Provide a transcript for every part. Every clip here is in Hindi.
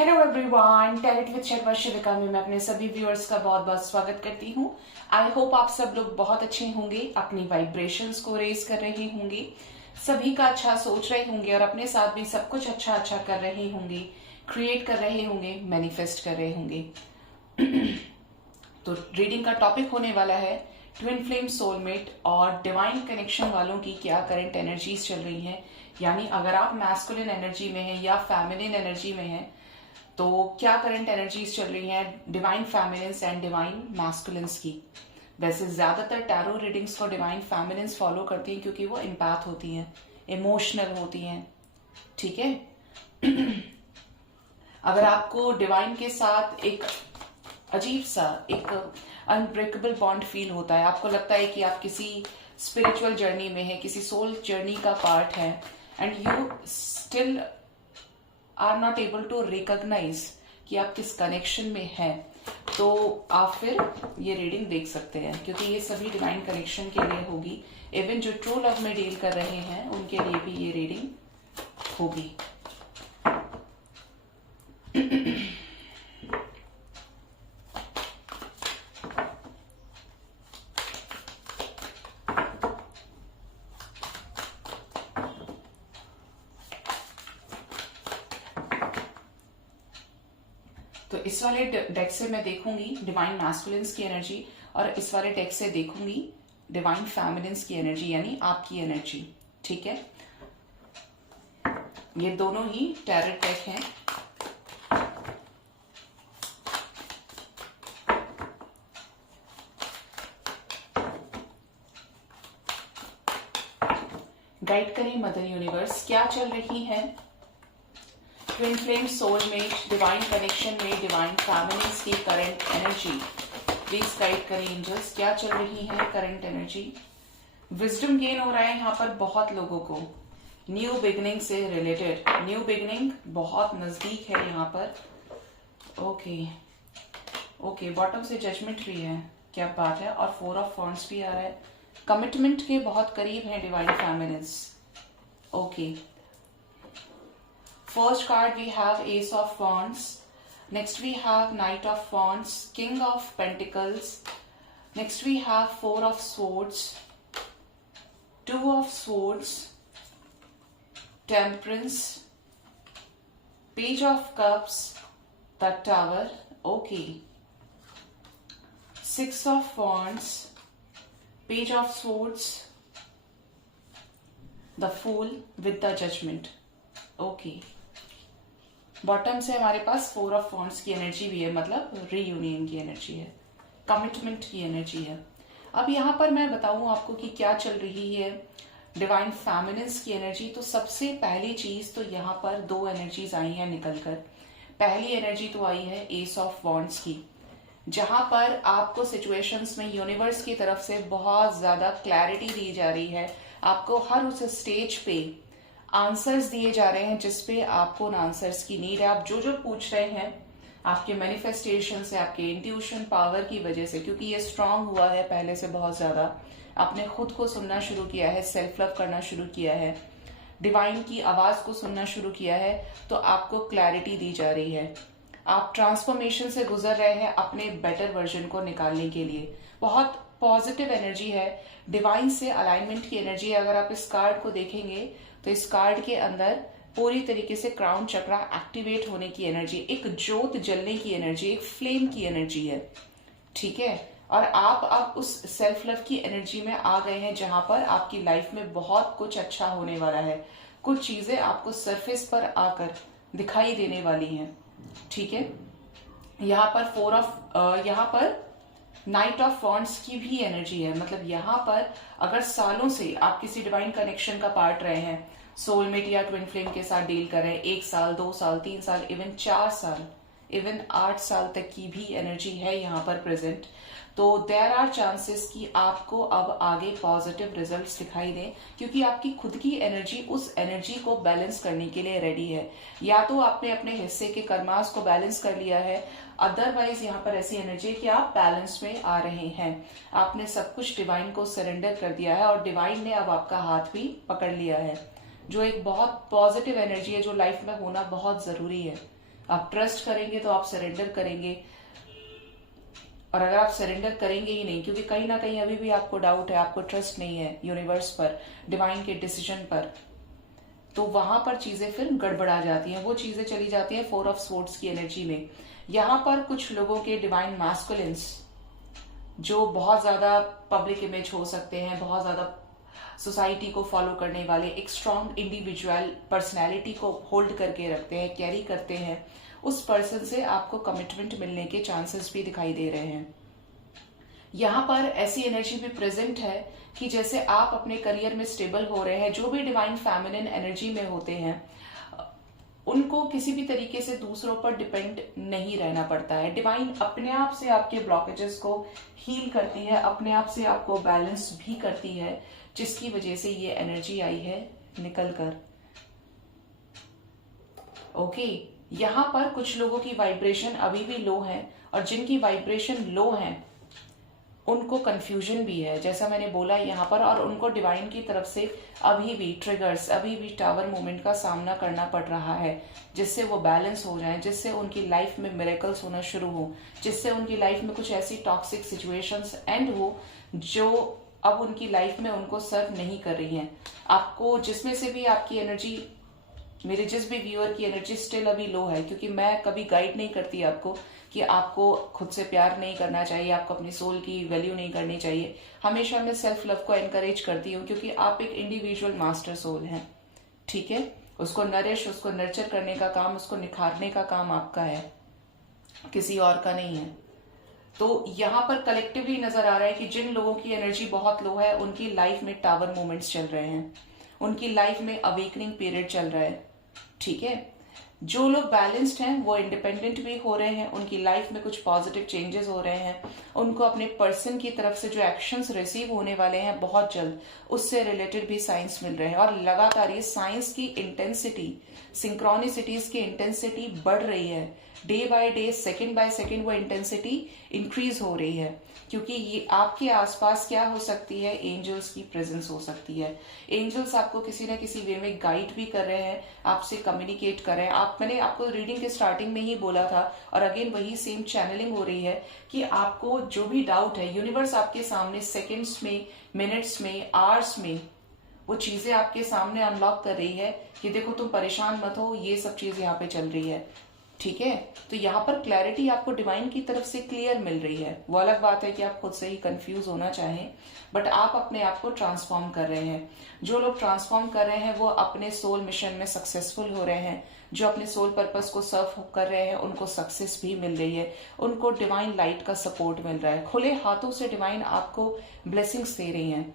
Hello everyone, talent with Sharma Shivika में मैं अपने सभी व्यूअर्स का बहुत बहुत स्वागत करती हूँ। आई होप आप सब लोग बहुत अच्छे होंगे, अपनी वाइब्रेशंस को रेज कर रहे होंगे, सभी का अच्छा सोच रहे होंगे और अपने साथ भी सब कुछ अच्छा अच्छा कर रहे होंगे, क्रिएट कर रहे होंगे, मैनिफेस्ट कर रहे होंगे। तो रीडिंग का टॉपिक होने वाला है ट्विन फ्लेम सोलमेट और डिवाइन कनेक्शन वालों की क्या करंट एनर्जीज चल रही हैं। यानी अगर आप मैस्कुलिन एनर्जी में हैं या फेमिनिन एनर्जी में हैं तो क्या करंट एनर्जीज चल रही हैं divine feminines and divine masculines की। वैसे ज्यादातर टैरो रीडिंग्स को डिवाइन फेमिनिन्स फॉलो करती हैं क्योंकि वो एम्पैथ होती हैं, इमोशनल होती हैं। ठीक है। अगर आपको डिवाइन के साथ एक अजीब सा एक अनब्रेकेबल बॉन्ड फील होता है, आपको लगता है कि आप किसी स्पिरिचुअल जर्नी में है, किसी सोल जर्नी का पार्ट है and you still are not able to recognise कि आप किस कनेक्शन में हैं, तो आप फिर ये रीडिंग देख सकते हैं क्योंकि ये सभी डिवाइन कनेक्शन के लिए होगी। इवन जो ट्रू लव में डील कर रहे हैं उनके लिए भी ये रीडिंग होगी। तो इस वाले डेक से मैं देखूंगी डिवाइन मैस्कुलिन्स की एनर्जी और इस वाले डेक से देखूंगी डिवाइन फेमिनिन्स की एनर्जी यानी आपकी एनर्जी। ठीक है। ये दोनों ही टैरो डेक हैं। गाइड करें मदर यूनिवर्स, क्या चल रही है twin flame soulmate divine connection में डिवाइन फैमिलीज की करंट एनर्जी। प्लीज गाइड करें एंजल्स, क्या चल रही है करंट एनर्जी। विजडम गेन हो रहा है यहाँ पर बहुत लोगों को, न्यू बिगनिंग से रिलेटेड। न्यू बिगनिंग बहुत नजदीक है यहाँ पर। ओके ओके, बॉटम से जजमेंट भी है, क्या बात है। और 4 ऑफ वॉन्ड्स भी आ रहा है, कमिटमेंट के बहुत करीब है divine families. Okay, first card we have Ace of Wands, next we have Knight of Wands, King of Pentacles, next we have 4 of Swords, 2 of Swords, Temperance, Page of Cups, the Tower. Okay, 6 of Wands, Page of Swords, the Fool with the Judgment. Okay, bottom से हमारे पास 4 ऑफ वॉन्ड्स की एनर्जी भी है, मतलब रीयूनियन की एनर्जी है, कमिटमेंट की एनर्जी है। अब यहाँ पर मैं बताऊं आपको कि क्या चल रही है डिवाइन फेमिनिन्स की एनर्जी। तो सबसे पहली चीज तो यहाँ पर 2 एनर्जीज आई हैं निकलकर। पहली एनर्जी तो आई है एस ऑफ वॉन्ड्स की, जहां पर आपको सिचुएशंस में यूनिवर्स की तरफ से बहुत ज्यादा क्लैरिटी दी जा रही है। आपको हर उस स्टेज पे आंसर्स दिए जा रहे हैं जिसपे आपको उन आंसर्स की नीड है। आप जो जो पूछ रहे हैं आपके मैनिफेस्टेशन से, आपके इंट्यूशन पावर की वजह से, क्योंकि ये स्ट्रांग हुआ है पहले से बहुत ज्यादा, आपने खुद को सुनना शुरू किया है, सेल्फ लव करना शुरू किया है, डिवाइन की आवाज को सुनना शुरू किया है, तो आपको क्लैरिटी दी जा रही है। आप ट्रांसफॉर्मेशन से गुजर रहे हैं अपने बेटर वर्जन को निकालने के लिए। बहुत पॉजिटिव एनर्जी है, डिवाइन से अलाइनमेंट की एनर्जी है। अगर आप इस कार्ड को देखेंगे तो इस कार्ड के अंदर पूरी तरीके से क्राउन चक्रा एक्टिवेट होने की एनर्जी, एक ज्योत जलने की एनर्जी, एक फ्लेम की एनर्जी है। ठीक है। और आप अब उस सेल्फ लव की एनर्जी में आ गए हैं जहां पर आपकी लाइफ में बहुत कुछ अच्छा होने वाला है। कुछ चीजें आपको सरफेस पर आकर दिखाई देने वाली हैं। ठीक है। यहाँ पर यहाँ पर नाइट ऑफ वॉन्ड्स की भी एनर्जी है, मतलब यहाँ पर अगर सालों से आप किसी डिवाइन कनेक्शन का पार्ट रहे हैं, सोलमेट या ट्विन फ्लेम के साथ डील कर रहे हैं, 1 साल 2 साल 3 साल इवन 4 साल इवन 8 साल तक की भी एनर्जी है यहाँ पर प्रेजेंट, तो देयर आर चांसेस कि आपको अब आगे पॉजिटिव रिजल्ट्स दिखाई दें क्योंकि आपकी खुद की एनर्जी उस एनर्जी को बैलेंस करने के लिए रेडी है। या तो आपने अपने हिस्से के कर्मास को बैलेंस कर लिया है, अदरवाइज यहाँ पर ऐसी एनर्जी है कि आप बैलेंस में आ रहे हैं। आपने सब कुछ डिवाइन को सरेंडर कर दिया है और डिवाइन ने अब आपका हाथ भी पकड़ लिया है, जो एक बहुत पॉजिटिव एनर्जी है जो लाइफ में होना बहुत जरूरी है। आप ट्रस्ट करेंगे तो आप सरेंडर करेंगे, और अगर आप सरेंडर करेंगे ही नहीं, क्योंकि कहीं ना कहीं अभी भी आपको डाउट है, आपको ट्रस्ट नहीं है यूनिवर्स पर, डिवाइन के डिसीजन पर, तो वहां पर चीजें फिर गड़बड़ा जाती हैं। वो चीजें चली जाती हैं 4 ऑफ स्वॉर्ड्स की एनर्जी में। यहां पर कुछ लोगों के डिवाइन मैस्कुलिन्स जो बहुत ज्यादा पब्लिक इमेज हो सकते हैं, बहुत ज्यादा सोसाइटी को फॉलो करने वाले, एक स्ट्रॉन्ग इंडिविजुअल पर्सनैलिटी को होल्ड करके रखते हैं, कैरी करते हैं, उस पर्सन से आपको कमिटमेंट मिलने के चांसेस भी दिखाई दे रहे हैं। यहाँ पर ऐसी एनर्जी भी प्रेजेंट है कि जैसे आप अपने करियर में स्टेबल हो रहे हैं, जो भी डिवाइन फेमिनिन एनर्जी में होते हैं उनको किसी भी तरीके से दूसरों पर डिपेंड नहीं रहना पड़ता है। डिवाइन अपने आप से आपके ब्लॉकेजेस को हील करती है, अपने आप से आपको बैलेंस भी करती है, जिसकी वजह से ये एनर्जी आई है निकल कर। ओके, यहां पर कुछ लोगों की वाइब्रेशन अभी भी लो है, और जिनकी वाइब्रेशन लो है उनको कंफ्यूजन भी है, जैसा मैंने बोला यहाँ पर, और उनको डिवाइन की तरफ से अभी भी ट्रिगर्स, अभी भी टावर मूवमेंट का सामना करना पड़ रहा है, जिससे वो बैलेंस हो जाए, जिससे उनकी लाइफ में मिरेकल्स होना शुरू हो, जिससे उनकी लाइफ में कुछ ऐसी टॉक्सिक सिचुएशंस एंड हो जो अब उनकी लाइफ में उनको सर्व नहीं कर रही हैं। आपको जिसमें से भी आपकी एनर्जी, मेरे जिस भी व्यूअर की एनर्जी स्टिल अभी लो है, क्योंकि मैं कभी गाइड नहीं करती आपको कि आपको खुद से प्यार नहीं करना चाहिए, आपको अपनी सोल की वैल्यू नहीं करनी चाहिए। हमेशा मैं सेल्फ लव को एनकरेज करती हूँ, क्योंकि आप एक इंडिविजुअल मास्टर सोल हैं, ठीक है। उसको नरिश, उसको नर्चर करने का काम, उसको निखारने का काम आपका है, किसी और का नहीं है। तो यहाँ पर कलेक्टिवली नजर आ रहा है कि जिन लोगों की एनर्जी बहुत लो है उनकी लाइफ में टावर मूवमेंट्स चल रहे हैं, उनकी लाइफ में अवेकनिंग पीरियड चल रहा है, ठीक है। जो लोग बैलेंस्ड हैं वो इंडिपेंडेंट भी हो रहे हैं, उनकी लाइफ में कुछ पॉजिटिव चेंजेस हो रहे हैं, उनको अपने पर्सन की तरफ से जो एक्शंस रिसीव होने वाले हैं बहुत जल्द, उससे रिलेटेड भी साइंस मिल रहे हैं। और लगातार ये साइंस की इंटेंसिटी, सिंक्रोनिसिटीज की इंटेंसिटी बढ़ रही है, day by day, second by second वो इंटेंसिटी इंक्रीज हो रही है, क्योंकि ये आपके आसपास क्या हो सकती है, एंजल्स की प्रेजेंस हो सकती है। एंजल्स आपको किसी न किसी वे में गाइड भी कर रहे हैं, आपसे कम्युनिकेट कर रहे हैं। मैंने आपको रीडिंग के स्टार्टिंग में ही बोला था, और अगेन वही सेम चैनलिंग हो रही है कि आपको जो भी डाउट है, यूनिवर्स आपके सामने सेकेंड्स में, मिनट्स में, आवर्स में वो चीजें आपके सामने अनलॉक कर रही है कि देखो तुम परेशान मत हो, ये सब चीज यहाँ पे चल रही है, ठीक है। तो यहाँ पर क्लैरिटी आपको डिवाइन की तरफ से क्लियर मिल रही है। वो अलग बात है कि आप खुद से ही कंफ्यूज होना चाहें, बट आप अपने आप को ट्रांसफॉर्म कर रहे हैं। जो लोग ट्रांसफॉर्म कर रहे हैं वो अपने सोल मिशन में सक्सेसफुल हो रहे हैं, जो अपने सोल पर्पस को सर्व कर रहे हैं उनको सक्सेस भी मिल रही है, उनको डिवाइन लाइट का सपोर्ट मिल रहा है, खुले हाथों से डिवाइन आपको ब्लेसिंग्स दे रही हैं।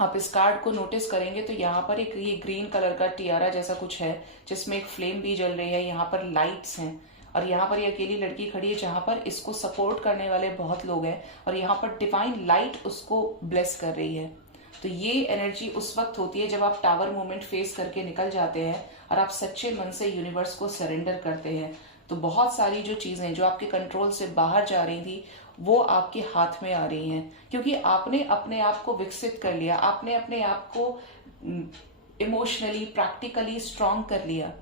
आप इस कार्ड को नोटिस करेंगे तो यहाँ पर एक ये ग्रीन कलर का टियारा जैसा कुछ है, जिसमें एक फ्लेम भी जल रही है, यहाँ पर लाइट्स हैं, और यहाँ पर ये अकेली लड़की खड़ी है जहां पर इसको सपोर्ट करने वाले बहुत लोग हैं, और यहाँ पर डिवाइन लाइट उसको ब्लेस कर रही है। तो ये एनर्जी उस वक्त होती है जब आप टावर मूवमेंट फेस करके निकल जाते हैं और आप सच्चे मन से यूनिवर्स को सरेंडर करते हैं। तो बहुत सारी जो चीजें जो आपके कंट्रोल से बाहर जा रही थी वो आपके हाथ में आ रही हैं, क्योंकि आपने अपने आप को विकसित कर लिया, आपने अपने आप को इमोशनली, प्रैक्टिकली स्ट्रांग कर लिया,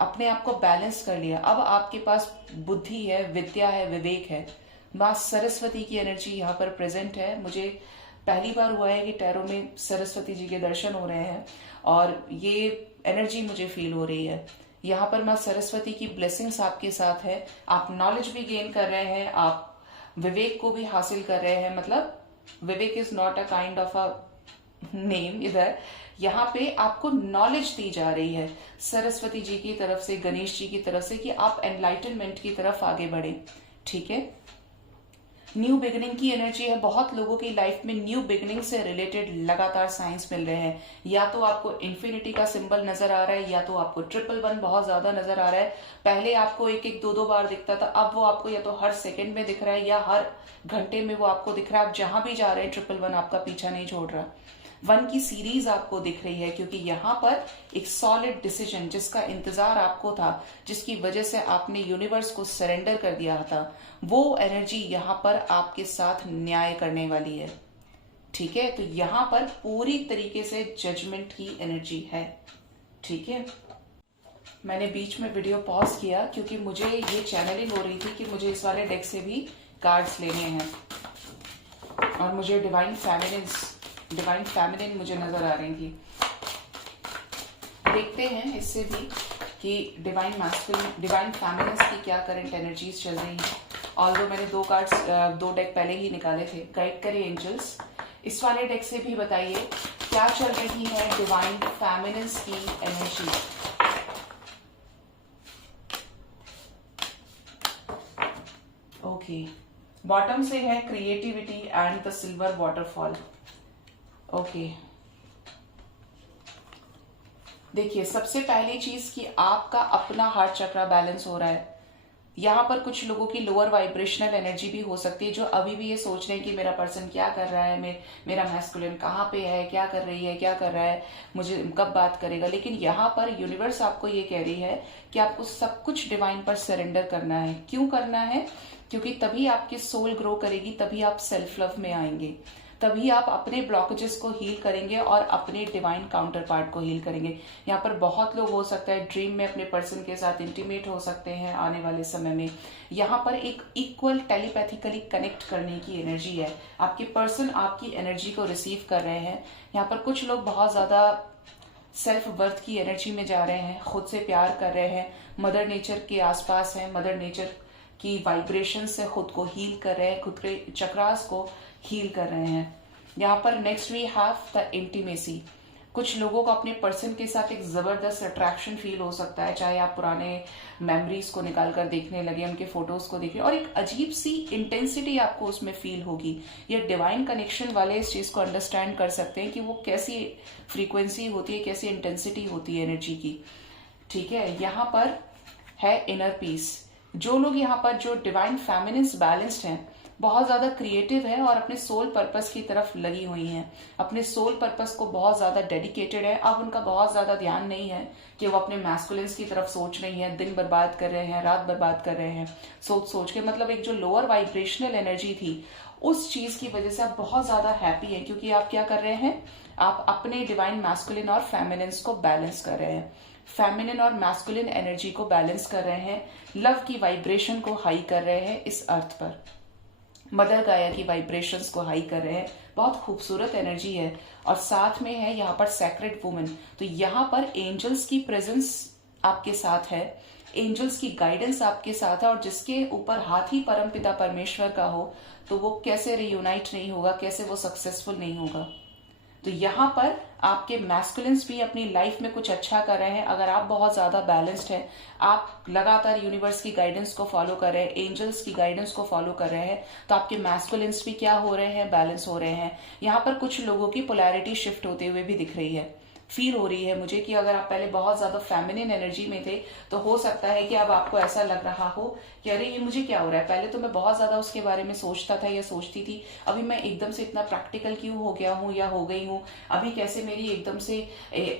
अपने आप को बैलेंस कर लिया। अब आपके पास बुद्धि है, विद्या है, विवेक है। माँ सरस्वती की एनर्जी यहाँ पर प्रेजेंट है। मुझे पहली बार हुआ है कि टैरो में सरस्वती जी के दर्शन हो रहे हैं और ये एनर्जी मुझे फील हो रही है। यहाँ पर माँ सरस्वती की ब्लेसिंग्स आपके साथ है, आप नॉलेज भी गेन कर रहे हैं, आप विवेक को भी हासिल कर रहे हैं। मतलब Vivek is not a kind of a name, इधर यहाँ पे आपको नॉलेज दी जा रही है सरस्वती जी की तरफ से, गणेश जी की तरफ से, कि आप एनलाइटनमेंट की तरफ आगे बढ़े, ठीक है। न्यू बिगिनिंग की एनर्जी है। बहुत लोगों की लाइफ में न्यू बिगिनिंग से रिलेटेड लगातार साइंस मिल रहे हैं। या तो आपको इन्फिनिटी का सिंबल नजर आ रहा है, या तो आपको 111 बहुत ज्यादा नजर आ रहा है। पहले आपको एक एक दो दो बार दिखता था, अब वो आपको या तो हर सेकंड में दिख रहा है या हर घंटे में वो आपको दिख रहा है। आप जहां भी जा रहे हैं 111 आपका पीछा नहीं छोड़ रहा। 1 की सीरीज आपको दिख रही है, क्योंकि यहाँ पर एक सॉलिड डिसीजन जिसका इंतजार आपको था, जिसकी वजह से आपने यूनिवर्स को सरेंडर कर दिया था, वो एनर्जी यहाँ पर आपके साथ न्याय करने वाली है, ठीक है। तो यहाँ पर पूरी तरीके से जजमेंट की एनर्जी है, ठीक है। मैंने बीच में वीडियो पॉज किया क्योंकि मुझे ये चैनलिंग हो रही थी कि मुझे इस वाले डेक से भी कार्ड्स लेने हैं और मुझे डिवाइन फेमिनिन मुझे नजर आ रही थी। देखते हैं इससे भी कि डिवाइन फेमिनिन्स की क्या करंट एनर्जीज चल रही हैं। ऑल्दो मैंने दो डेक पहले ही निकाले थे। गाइड करिए एंजल्स, इस वाले डेक से भी बताइए क्या चल रही है डिवाइन फेमिनिन्स की एनर्जी। ओके, बॉटम से है creativity and the silver waterfall. Okay, देखिए सबसे पहली चीज कि आपका अपना हार्ट चक्रा बैलेंस हो रहा है। यहाँ पर कुछ लोगों की लोअर वाइब्रेशनल एनर्जी भी हो सकती है जो अभी भी ये सोच रहे हैं कि मेरा पर्सन क्या कर रहा है, मेरा मैस्कुलिन कहाँ पे है, क्या कर रही है, क्या कर रहा है, मुझे कब बात करेगा। लेकिन यहाँ पर यूनिवर्स आपको ये कह रही है कि आपको सब कुछ डिवाइन पर सरेंडर करना है। क्यों करना है? क्योंकि तभी आपकी सोल ग्रो करेगी, तभी आप सेल्फ लव में आएंगे, तभी आप अपने ब्लॉकेजेस को हील करेंगे और अपने डिवाइन काउंटर पार्ट को हील करेंगे। यहाँ पर बहुत लोग हो सकता है ड्रीम में अपने पर्सन के साथ इंटीमेट हो सकते हैं आने वाले समय में। यहाँ पर एक इक्वल टेलीपैथिकली कनेक्ट करने की एनर्जी है। आपके पर्सन आपकी एनर्जी को रिसीव कर रहे हैं। यहाँ पर कुछ लोग बहुत ज्यादा सेल्फ वर्थ की एनर्जी में जा रहे हैं, खुद से प्यार कर रहे हैं, मदर नेचर के आसपास हैं, मदर नेचर की वाइब्रेशन से खुद को हील कर रहे हैं, खुद के चक्रास को हील कर रहे हैं। यहाँ पर next we have the intimacy. कुछ लोगों को अपने पर्सन के साथ एक जबरदस्त अट्रैक्शन फील हो सकता है, चाहे आप पुराने मेमोरीज को निकाल कर देखने लगे, उनके फोटोज को देखें, और एक अजीब सी इंटेंसिटी आपको उसमें फील होगी। ये डिवाइन कनेक्शन वाले इस चीज को अंडरस्टैंड कर सकते हैं कि वो कैसी फ्रीक्वेंसी होती है, कैसी इंटेंसिटी होती है एनर्जी की। ठीक है, यहाँ पर है इनर पीस। जो लोग यहाँ पर जो डिवाइन फेमिनिन्स बैलेंस्ड हैं, बहुत ज्यादा क्रिएटिव है और अपने सोल पर्पस की तरफ लगी हुई हैं, अपने सोल पर्पस को बहुत ज्यादा डेडिकेटेड है। अब उनका बहुत ज्यादा ध्यान नहीं है कि वो अपने मैस्कुलिन्स की तरफ सोच रही हैं, दिन बर्बाद कर रहे हैं, रात बर्बाद कर रहे हैं सोच के। मतलब एक जो लोअर वाइब्रेशनल एनर्जी थी उस चीज की वजह से आप बहुत ज्यादा हैप्पी हैं, क्योंकि आप क्या कर रहे हैं, आप अपने डिवाइन मैस्कुलिन और फेमिनिन्स को बैलेंस कर रहे हैं, फेमिनिन और मैस्कुलिन एनर्जी को बैलेंस कर रहे हैं, लव की वाइब्रेशन को हाई कर रहे हैं इस अर्थ पर, मदर गाया की वाइब्रेशंस को हाई कर रहे हैं। बहुत खूबसूरत एनर्जी है। और साथ में है यहाँ पर सैक्रेड वुमेन। तो यहाँ पर एंजल्स की प्रेजेंस आपके साथ है, एंजल्स की गाइडेंस आपके साथ है, और जिसके ऊपर हाथ ही परमपिता परमेश्वर का हो तो वो कैसे रियूनाइट नहीं होगा, कैसे वो सक्सेसफुल नहीं होगा। तो यहाँ पर आपके मैस्कुलिन्स भी अपनी लाइफ में कुछ अच्छा कर रहे हैं। अगर आप बहुत ज्यादा बैलेंस्ड हैं, आप लगातार यूनिवर्स की गाइडेंस को फॉलो कर रहे हैं, एंजल्स की गाइडेंस को फॉलो कर रहे हैं, तो आपके मैस्कुलिन्स भी क्या हो रहे हैं, बैलेंस हो रहे हैं। यहाँ पर कुछ लोगों की पोलैरिटी शिफ्ट होते हुए भी दिख रही है, फील हो रही है मुझे कि अगर आप पहले बहुत ज्यादा फेमिनिन एनर्जी में थे तो हो सकता है कि अब आपको ऐसा लग रहा हो कि अरे ये मुझे क्या हो रहा है, पहले तो मैं बहुत ज्यादा उसके बारे में सोचता था या सोचती थी, अभी मैं एकदम से इतना प्रैक्टिकल क्यों हो गया हूँ या हो गई हूँ, अभी कैसे मेरी एकदम से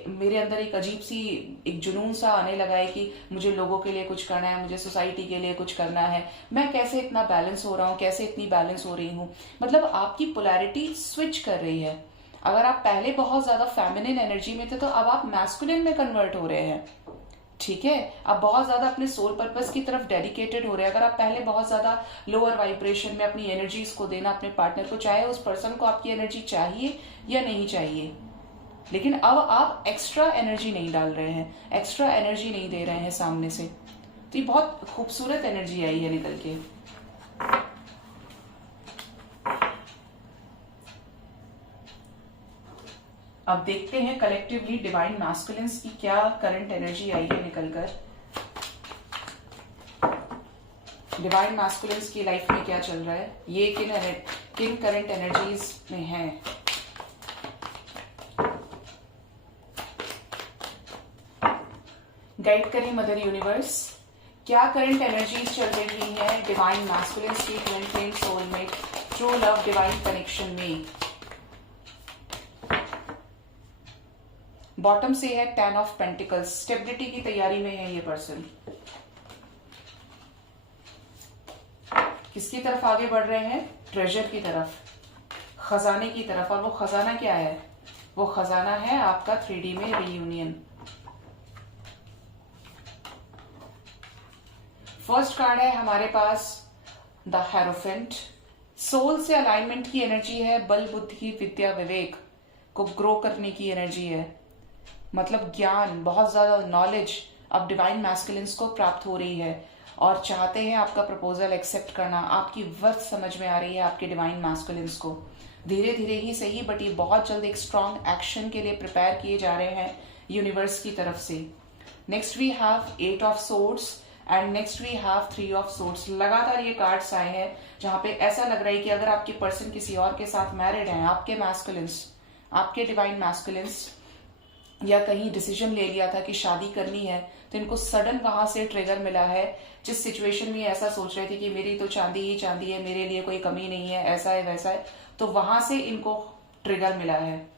मेरे अंदर एक अजीब सी एक जुनून सा आने लगा है कि मुझे लोगों के लिए कुछ करना है, मुझे सोसाइटी के लिए कुछ करना है, मैं कैसे इतना बैलेंस हो रहा हूँ, कैसे इतनी बैलेंस हो रही हूँ। मतलब आपकी पोलैरिटी स्विच कर रही है। अगर आप पहले बहुत ज्यादा फेमिनिन एनर्जी में थे तो अब आप मैस्कुलिन में कन्वर्ट हो रहे हैं। ठीक है, आप बहुत ज्यादा अपने सोल पर्पस की तरफ डेडिकेटेड हो रहे हैं। अगर आप पहले बहुत ज्यादा लोअर वाइब्रेशन में अपनी एनर्जीज को देना अपने पार्टनर को, चाहे उस पर्सन को आपकी एनर्जी चाहिए या नहीं चाहिए, लेकिन अब आप एक्स्ट्रा एनर्जी नहीं डाल रहे हैं, एक्स्ट्रा एनर्जी नहीं दे रहे हैं सामने से। तो ये बहुत खूबसूरत एनर्जी आई है निकल के। अब देखते हैं कलेक्टिवली डिवाइन मैस्कुलिन्स की क्या करंट एनर्जी आई है निकलकर। डिवाइन मैस्कुलिन्स की लाइफ में क्या चल रहा है, ये किन करंट एनर्जीज में है। गाइड करें मदर यूनिवर्स, क्या करंट एनर्जीज चल रही है डिवाइन मैस्कुलिन्स की twin flame soulmate true love divine connection में। बॉटम से है 10 ऑफ पेंटिकल्स, स्टेबिलिटी की तैयारी में है ये पर्सन। किसकी तरफ आगे बढ़ रहे हैं, ट्रेजर की तरफ, खजाने की तरफ। और वो खजाना क्या है, वो खजाना है आपका 3D में रीयूनियन। फर्स्ट कार्ड है हमारे पास द हेरोफेंट। सोल से अलाइनमेंट की एनर्जी है, बल बुद्धि विद्या विवेक को ग्रो करने की एनर्जी है, मतलब ज्ञान, बहुत ज्यादा नॉलेज अब डिवाइन मैस्कुलिन्स को प्राप्त हो रही है और चाहते हैं आपका प्रपोजल एक्सेप्ट करना। आपकी वर्थ समझ में आ रही है आपके डिवाइन मैस्कुलिन्स को, धीरे धीरे ही सही बट ये बहुत जल्द एक स्ट्रॉन्ग एक्शन के लिए प्रिपेयर किए जा रहे हैं यूनिवर्स की तरफ से। Next we have 8 of swords and next we have 3 of swords. लगातार ये कार्ड्स आए हैं जहां पे ऐसा लग रहा है कि अगर आपके पर्सन किसी और के साथ मैरिड हैं, आपके मैस्कुलिन्स, आपके डिवाइन मैस्कुलिन्स, या कहीं डिसीजन ले लिया था कि शादी करनी है, तो इनको सडन वहां से ट्रिगर मिला है। जिस सिचुएशन में ऐसा सोच रहे थे कि मेरी तो चांदी ही चांदी है, मेरे लिए कोई कमी नहीं है, ऐसा है वैसा है, तो वहां से इनको ट्रिगर मिला है।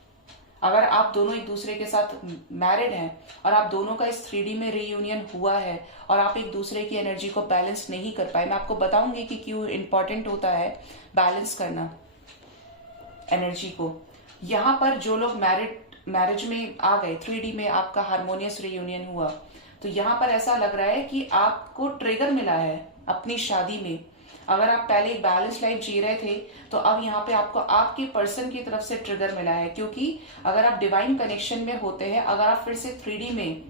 अगर आप दोनों एक दूसरे के साथ मैरिड हैं और आप दोनों का इस 3D में रीयूनियन हुआ है और आप एक दूसरे की एनर्जी को बैलेंस नहीं कर पाए, मैं आपको बताऊंगी कि क्यों इंपॉर्टेंट होता है बैलेंस करना एनर्जी को। यहां पर जो लोग मैरिज में आ गए, 3D में आपका हार्मोनियस रीयूनियन हुआ, तो यहां पर ऐसा लग रहा है कि आपको ट्रिगर मिला है अपनी शादी में। अगर आप पहले एक बैलेंस लाइफ जी रहे थे तो अब यहाँ पे आपको आपके पर्सन की तरफ से ट्रिगर मिला है, क्योंकि अगर आप डिवाइन कनेक्शन में होते हैं, अगर आप फिर से 3D में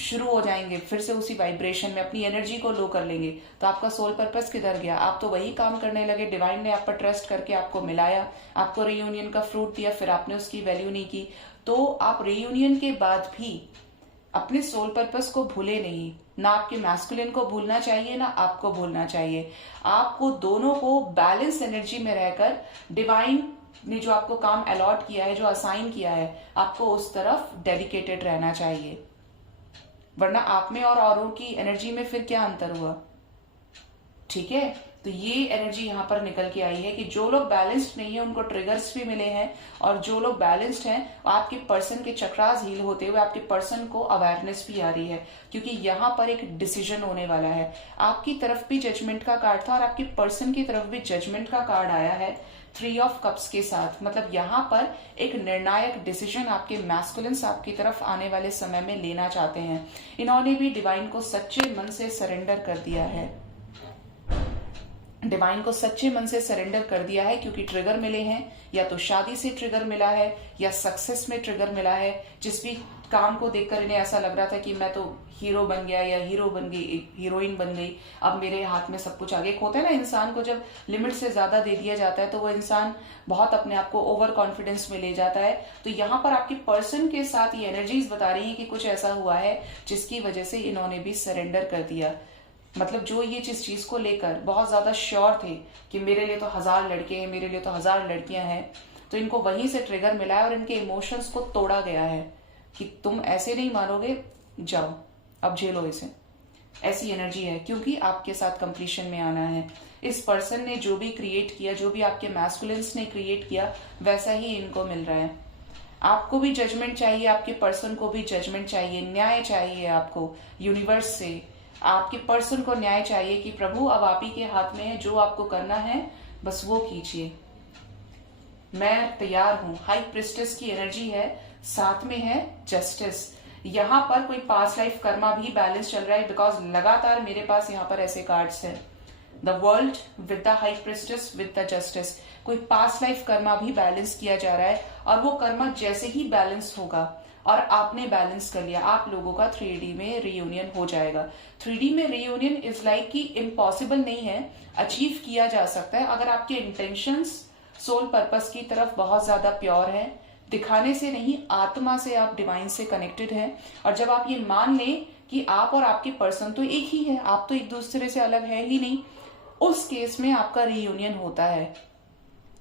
शुरू हो जाएंगे, फिर से उसी वाइब्रेशन में अपनी एनर्जी को लो कर लेंगे, तो आपका सोल पर्पस किधर गया? आप तो वही काम करने लगे, डिवाइन ने आप पर ट्रस्ट करके आपको मिलाया, आपको रीयूनियन का फ्रूट दिया, फिर आपने उसकी वैल्यू नहीं की। तो आप रीयूनियन के बाद भी अपने सोल पर्पस को भूले नहीं, ना आपके मैस्कुलिन को भूलना चाहिए ना आपको भूलना चाहिए। आपको दोनों को बैलेंस एनर्जी में रहकर डिवाइन ने जो आपको काम अलॉट किया है, जो असाइन किया है, आपको उस तरफ डेडिकेटेड रहना चाहिए। वरना आप में और औरों की एनर्जी में फिर क्या अंतर हुआ? ठीक है, तो ये एनर्जी यहां पर निकल के आई है कि जो लोग बैलेंस्ड नहीं है उनको ट्रिगर्स भी मिले हैं, और जो लोग बैलेंस्ड हैं आपके पर्सन के चक्रास हील होते हुए आपके पर्सन को अवेयरनेस भी आ रही है, क्योंकि यहां पर एक डिसीजन होने वाला है। आपकी तरफ भी जजमेंट का कार्ड था और आपके पर्सन की तरफ भी जजमेंट का कार्ड आया है 3 ऑफ कप्स के साथ। मतलब यहाँ पर एक निर्णायक डिसीजन आपके मैस्कुलिन्स आपकी तरफ आने वाले समय में लेना चाहते हैं। इन्होंने भी डिवाइन को सच्चे मन से सरेंडर कर दिया है, डिवाइन को सच्चे मन से सरेंडर कर दिया है, क्योंकि ट्रिगर मिले हैं, या तो शादी से ट्रिगर मिला है या सक्सेस में ट्रिगर मिला है। जिस भी काम को देखकर इन्हें ऐसा लग रहा था कि मैं तो हीरो बन गया या हीरो बन गई, हीरोइन बन गई, अब मेरे हाथ में सब कुछ आगे। होता है ना, इंसान को जब लिमिट से ज्यादा दे दिया जाता है तो वो इंसान बहुत अपने आप को ओवर कॉन्फिडेंस में ले जाता है। तो यहाँ पर आपके पर्सन के साथ ये एनर्जीज बता रही है कि कुछ ऐसा हुआ है जिसकी वजह से इन्होंने भी सरेंडर कर दिया। मतलब जो ये जिस चीज को लेकर बहुत ज्यादा श्योर थे कि मेरे लिए तो 1000 लड़के हैं, मेरे लिए तो 1000 लड़कियां हैं, तो इनको वहीं से ट्रिगर मिला है और इनके इमोशंस को तोड़ा गया है कि तुम ऐसे नहीं मानोगे, जाओ अब झेलो इसे। ऐसी एनर्जी है, क्योंकि आपके साथ कंप्लीशन में आना है। इस पर्सन ने जो भी क्रिएट किया, जो भी आपके मैस्कुलिन्स ने क्रिएट किया, वैसा ही इनको मिल रहा है। आपको भी जजमेंट चाहिए, आपके पर्सन को भी जजमेंट चाहिए, न्याय चाहिए आपको यूनिवर्स से। आपके पर्सन को न्याय चाहिए कि प्रभु अब आप ही के हाथ में है, जो आपको करना है बस वो कीजिए, मैं तैयार हूं। हाई प्रिस्टेस की एनर्जी है, साथ में है जस्टिस। यहां पर कोई पास्ट लाइफ कर्मा भी बैलेंस चल रहा है, बिकॉज लगातार मेरे पास यहाँ पर ऐसे कार्ड्स हैं, the world with the high priestess with the justice. कोई पास्ट लाइफ कर्मा भी बैलेंस किया जा रहा है, और वो कर्मा जैसे ही बैलेंस होगा और आपने बैलेंस कर लिया, आप लोगों का 3D में रीयूनियन हो जाएगा। 3D में रीयूनियन इज लाइक कि इम्पॉसिबल नहीं है, अचीव किया जा सकता है अगर आपके इंटेंशंस सोल पर्पस की तरफ बहुत ज्यादा प्योर है। दिखाने से नहीं, आत्मा से आप डिवाइन से कनेक्टेड हैं। और जब आप ये मान लें कि आप और आपके पर्सन तो एक ही है, आप तो एक दूसरे से अलग है ही नहीं, उस केस में आपका रीयूनियन होता है।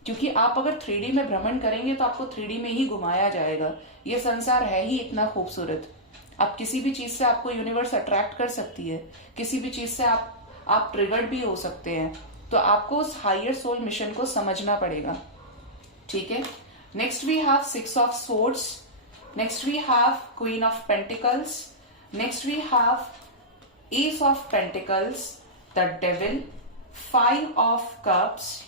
क्योंकि आप अगर 3D में भ्रमण करेंगे तो आपको 3D में ही घुमाया जाएगा। ये संसार है ही इतना खूबसूरत। आप किसी भी चीज से आपको यूनिवर्स अट्रैक्ट कर सकती है, किसी भी चीज से आप ट्रिगर्ड भी हो सकते हैं। तो आपको उस हायर सोल मिशन को समझना पड़ेगा। ठीक है, next we have 6 of swords, next we have queen of pentacles, next we have ace of pentacles, the devil, 5 of cups,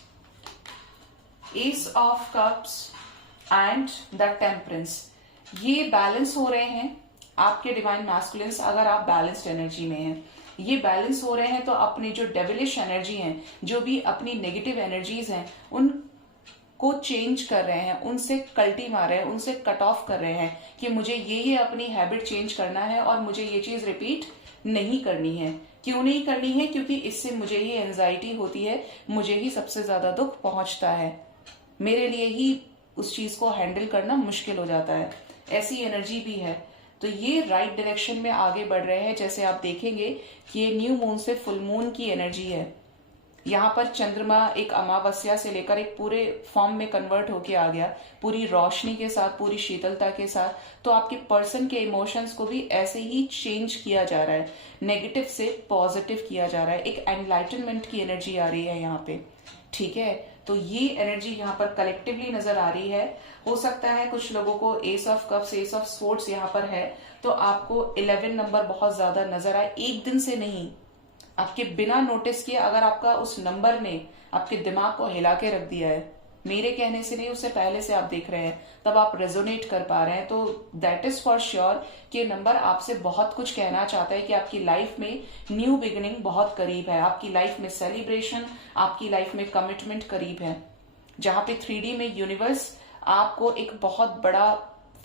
ace of cups and the temperance. ये बैलेंस हो रहे हैं आपके डिवाइन मैस्कुलिन्स, अगर आप बैलेंस्ड एनर्जी में हैं। ये बैलेंस हो रहे हैं तो अपनी जो डेविलिश एनर्जी है, जो भी अपनी नेगेटिव एनर्जीज हैं, उन को चेंज कर रहे हैं, उनसे कल्टी मार रहे हैं, उनसे कट ऑफ कर रहे हैं कि मुझे ये अपनी हैबिट चेंज करना है और मुझे ये चीज रिपीट नहीं करनी है। क्यों नहीं करनी है? क्योंकि इससे मुझे ही एंजाइटी होती है, मुझे ही सबसे ज्यादा दुख पहुंचता है, मेरे लिए ही उस चीज को हैंडल करना मुश्किल हो जाता है। ऐसी एनर्जी भी है। तो ये राइट डायरेक्शन में आगे बढ़ रहे हैं। जैसे आप देखेंगे कि ये न्यू मून से फुल मून की एनर्जी है। यहाँ पर चंद्रमा एक अमावस्या से लेकर एक पूरे फॉर्म में कन्वर्ट होके आ गया, पूरी रोशनी के साथ, पूरी शीतलता के साथ। तो आपके पर्सन के इमोशंस को भी ऐसे ही चेंज किया जा रहा है, नेगेटिव से पॉजिटिव किया जा रहा है। एक एनलाइटनमेंट की एनर्जी आ रही है यहाँ पे, ठीक है। तो ये एनर्जी यहाँ पर कलेक्टिवली नजर आ रही है। हो सकता है कुछ लोगों को S of cups, ace of swords यहाँ पर है, तो आपको 11 नंबर बहुत ज्यादा नजर आए। एक दिन से नहीं, आपके बिना नोटिस किए अगर आपका उस नंबर ने आपके दिमाग को हिला के रख दिया है, मेरे कहने से नहीं, उससे पहले से आप देख रहे हैं, तब आप रेजोनेट कर पा रहे हैं, तो दैट इज फॉर श्योर कि ये नंबर आपसे बहुत कुछ कहना चाहता है कि आपकी लाइफ में न्यू बिगिनिंग बहुत करीब है, आपकी लाइफ में सेलिब्रेशन, आपकी लाइफ में कमिटमेंट करीब है। जहां पे 3D में यूनिवर्स आपको एक बहुत बड़ा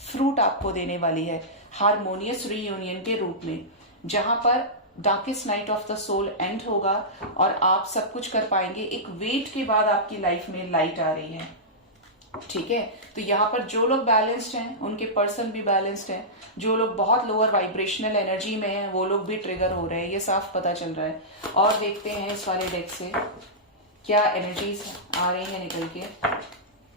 फ्रूट आपको देने वाली है, हारमोनियस रीयूनियन के रूप में, जहां पर darkest night of the soul end होगा और आप सब कुछ कर पाएंगे। एक वेट के बाद आपकी लाइफ में लाइट आ रही है, ठीक है। तो यहाँ पर जो लोग बैलेंस्ड हैं उनके पर्सन भी बैलेंस्ड हैं, जो लोग बहुत लोअर वाइब्रेशनल एनर्जी में हैं वो लोग भी ट्रिगर हो रहे हैं, ये साफ पता चल रहा है। और देखते हैं इस वाले डेक से क्या एनर्जीज आ रही है निकल के,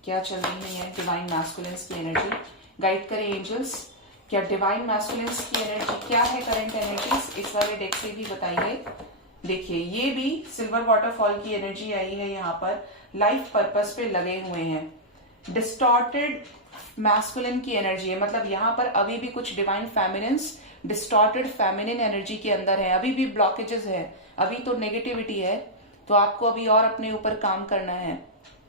क्या चल रही है डिवाइन मैस्कुलिन्स की एनर्जी। गाइड करें एंजल्स, क्या डिवाइन मैस्कुलिन्स की एनर्जी क्या है, करंट एनर्जीज इस वाले डेक से भी बताइए। देखिए ये भी सिल्वर वाटरफॉल की एनर्जी आई है, यहाँ पर लाइफ पर्पस पे लगे हुए हैं। डिस्टॉर्टेड मैस्कुलिन की एनर्जी है, मतलब यहाँ पर अभी भी कुछ divine feminines distorted feminine energy के अंदर है, अभी भी ब्लॉकेजेस है, अभी तो नेगेटिविटी है। तो आपको अभी और अपने ऊपर काम करना है।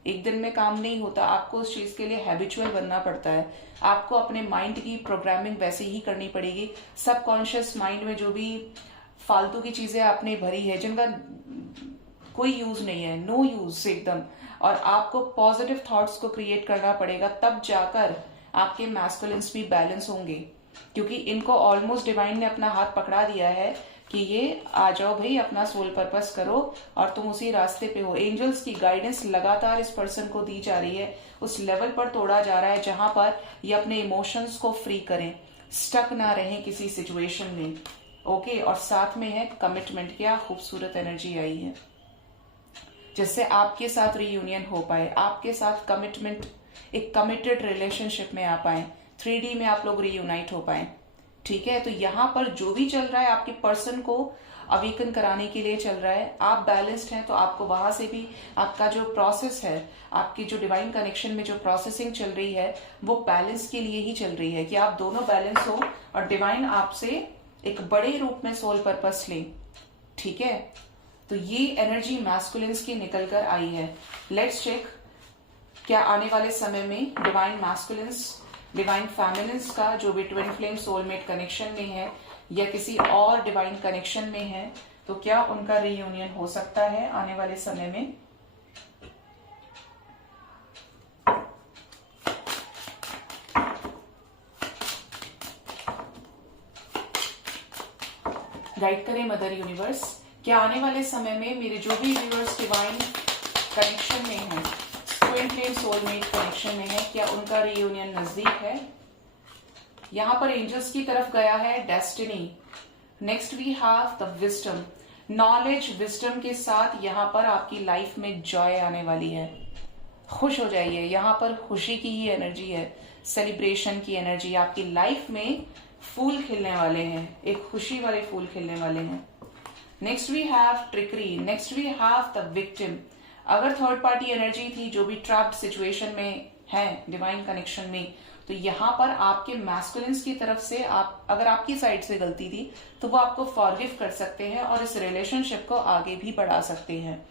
एक दिन में काम नहीं होता, आपको उस चीज के लिए हैबिचुअल बनना पड़ता है। आपको अपने माइंड की प्रोग्रामिंग वैसे ही करनी पड़ेगी। सबकॉन्शियस माइंड में जो भी फालतू की चीजें आपने भरी है, जिनका कोई यूज नहीं है, नो यूज एकदम, और आपको पॉजिटिव थॉट्स को क्रिएट करना पड़ेगा, तब जाकर आपके मैस्कुलिन्स भी बैलेंस होंगे। क्योंकि इनको ऑलमोस्ट डिवाइन ने अपना हाथ पकड़ा दिया है कि ये आ जाओ भाई, अपना सोल पर्पस करो और तुम उसी रास्ते पे हो। एंजल्स की गाइडेंस लगातार इस पर्सन को दी जा रही है, उस लेवल पर तोड़ा जा रहा है जहां पर ये अपने इमोशंस को फ्री करें, स्टक ना रहें किसी सिचुएशन में। ओके, और साथ में है कमिटमेंट। क्या खूबसूरत एनर्जी आई है, जिससे आपके साथ रीयूनियन हो पाए, आपके साथ कमिटमेंट, एक कमिटेड रिलेशनशिप में आ पाए, 3D में आप लोग रीयूनाइट हो पाए, ठीक है। तो यहाँ पर जो भी चल रहा है आपके पर्सन को अवेकन कराने के लिए चल रहा है। आप बैलेंस्ड हैं तो आपको वहां से भी आपका जो प्रोसेस है, आपकी जो डिवाइन कनेक्शन में जो प्रोसेसिंग चल रही है, वो बैलेंस के लिए ही चल रही है कि आप दोनों बैलेंस हो और डिवाइन आपसे एक बड़े रूप में सोल पर्पस ले, ठीक है। तो ये एनर्जी मैस्कुलिन्स की निकल कर आई है। लेट्स चेक क्या आने वाले समय में डिवाइन मैस्कुलिन्स, डिवाइन फेमिनिन्स का जो भी ट्विन फ्लेम सोलमेट कनेक्शन में है या किसी और डिवाइन कनेक्शन में है, तो क्या उनका रीयूनियन हो सकता है आने वाले समय में। गाइड करें मदर यूनिवर्स, क्या आने वाले समय में मेरे जो भी व्यूअर्स डिवाइन कनेक्शन में है, ट्विन फ्लेम सोलमेट कनेक्शन में है, क्या उनका रीयूनियन नजदीक है। यहां पर एंजल्स की तरफ गया है destiny. Next we have the wisdom, knowledge, wisdom के साथ यहाँ पर आपकी लाइफ में जॉय आने वाली है। खुश हो जाइए, यहाँ पर खुशी की ही एनर्जी है, सेलिब्रेशन की एनर्जी। आपकी लाइफ में फूल खिलने वाले हैं, एक खुशी वाले फूल खिलने वाले हैं। Next we have trickery, next we have the victim. अगर थर्ड पार्टी एनर्जी थी, जो भी ट्रैप्ड सिचुएशन में है डिवाइन कनेक्शन में, तो यहाँ पर आपके मैस्कुलिन्स की तरफ से आप, अगर आपकी साइड से गलती थी तो वो आपको फॉरगिव कर सकते हैं और इस रिलेशनशिप को आगे भी बढ़ा सकते हैं।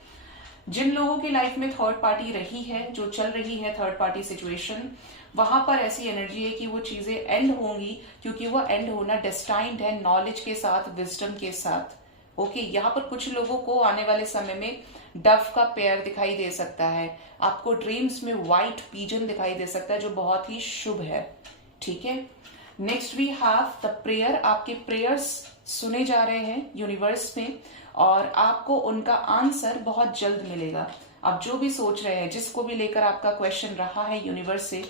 जिन लोगों की लाइफ में थर्ड पार्टी रही है, जो चल रही है थर्ड पार्टी सिचुएशन, वहां पर ऐसी एनर्जी है कि वो चीजें एंड होंगी, क्योंकि वो एंड होना डेस्टाइन्ड है, नॉलेज के साथ, विजडम के साथ। ओके, यहाँ पर कुछ लोगों को आने वाले समय में डव का पेयर दिखाई दे सकता है, आपको ड्रीम्स में व्हाइट पीजन दिखाई दे सकता है जो बहुत ही शुभ है। ठीक है, next we have the prayer. आपके प्रेयर्स सुने जा रहे हैं यूनिवर्स में और आपको उनका आंसर बहुत जल्द मिलेगा। आप जो भी सोच रहे हैं, जिसको भी लेकर आपका क्वेश्चन रहा है यूनिवर्स से,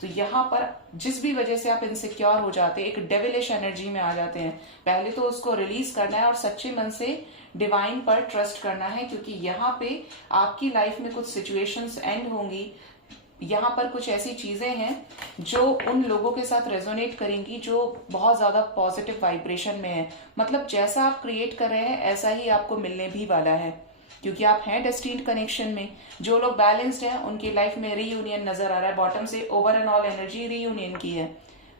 तो यहाँ पर जिस भी वजह से आप इनसिक्योर हो जाते हैं, एक डेविलिश एनर्जी में आ जाते हैं, पहले तो उसको रिलीज करना है और सच्चे मन से डिवाइन पर ट्रस्ट करना है, क्योंकि यहाँ पे आपकी लाइफ में कुछ सिचुएशंस एंड होंगी। यहाँ पर कुछ ऐसी चीजें हैं जो उन लोगों के साथ रेजोनेट करेंगी जो बहुत ज्यादा पॉजिटिव वाइब्रेशन में है। मतलब जैसा आप क्रिएट कर रहे हैं ऐसा ही आपको मिलने भी वाला है, क्योंकि आप हैं डेस्टिन्ड कनेक्शन में। जो लोग बैलेंस्ड हैं उनकी लाइफ में रीयूनियन नजर आ रहा है। बॉटम से over and all energy reunion की है,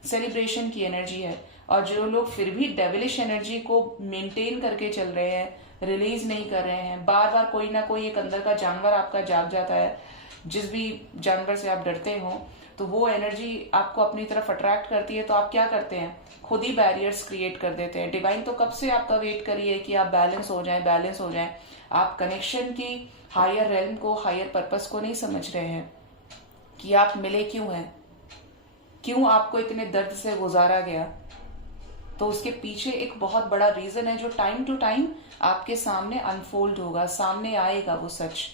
सेलिब्रेशन की एनर्जी है। और जो लोग फिर भी डेविलिश एनर्जी को मेंटेन करके चल रहे हैं, रिलीज नहीं कर रहे हैं, बार बार कोई ना कोई एक अंदर का जानवर आपका जाग जाता है, जिस भी जानवर से आप डरते हो, तो वो एनर्जी आपको अपनी तरफ अट्रैक्ट करती है। तो आप क्या करते हैं, खुद ही बैरियर्स क्रिएट कर देते हैं। डिवाइन तो कब से आपका वेट करी है कि आप बैलेंस हो जाएं, बैलेंस हो जाएं। आप कनेक्शन की हायर रेल्म को, हायर पर्पस को नहीं समझ रहे हैं कि आप मिले क्यों हैं, क्यों आपको इतने दर्द से गुजारा गया। तो उसके पीछे एक बहुत बड़ा रीजन है जो टाइम टू टाइम आपके सामने अनफोल्ड होगा, सामने आएगा वो सच।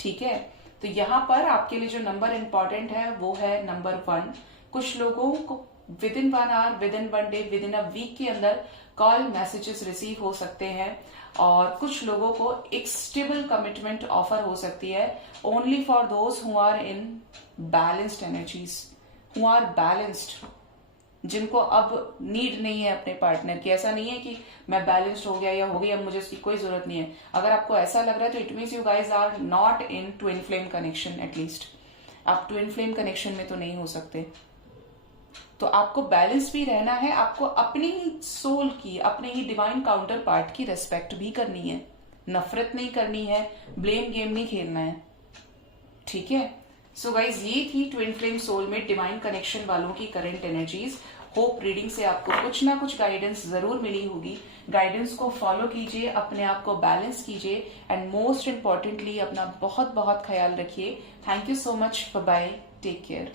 ठीक है, तो यहाँ पर आपके लिए जो नंबर इंपॉर्टेंट है वो है नंबर 1। कुछ लोगों को within 1 hour, within 1 day, within a week के अंदर कॉल मैसेजेस रिसीव हो सकते हैं। और कुछ लोगों को एक स्टेबल कमिटमेंट ऑफर हो सकती है, only for those who are in balanced energies, who are balanced, जिनको अब नीड नहीं है अपने पार्टनर की। ऐसा नहीं है कि मैं बैलेंस्ड हो गया या हो गई, अब मुझे उसकी कोई जरूरत नहीं है। अगर आपको ऐसा लग रहा है तो it means you guys are not in twin flame connection. At least आप ट्विन फ्लेम कनेक्शन में तो नहीं हो सकते। तो आपको बैलेंस भी रहना है, आपको अपनी ही सोल की, अपने ही डिवाइन काउंटर पार्ट की रेस्पेक्ट भी करनी है, नफरत नहीं करनी है, ब्लेम गेम नहीं खेलना है। ठीक है, सो गाइज ये थी twin flame soulmate divine connection वालों की करंट एनर्जीज। होप रीडिंग से आपको कुछ ना कुछ गाइडेंस जरूर मिली होगी। गाइडेंस को फॉलो कीजिए, अपने आप को बैलेंस कीजिए एंड मोस्ट इंपॉर्टेंटली अपना बहुत बहुत ख्याल रखिए। Thank you so much, bye bye, take care.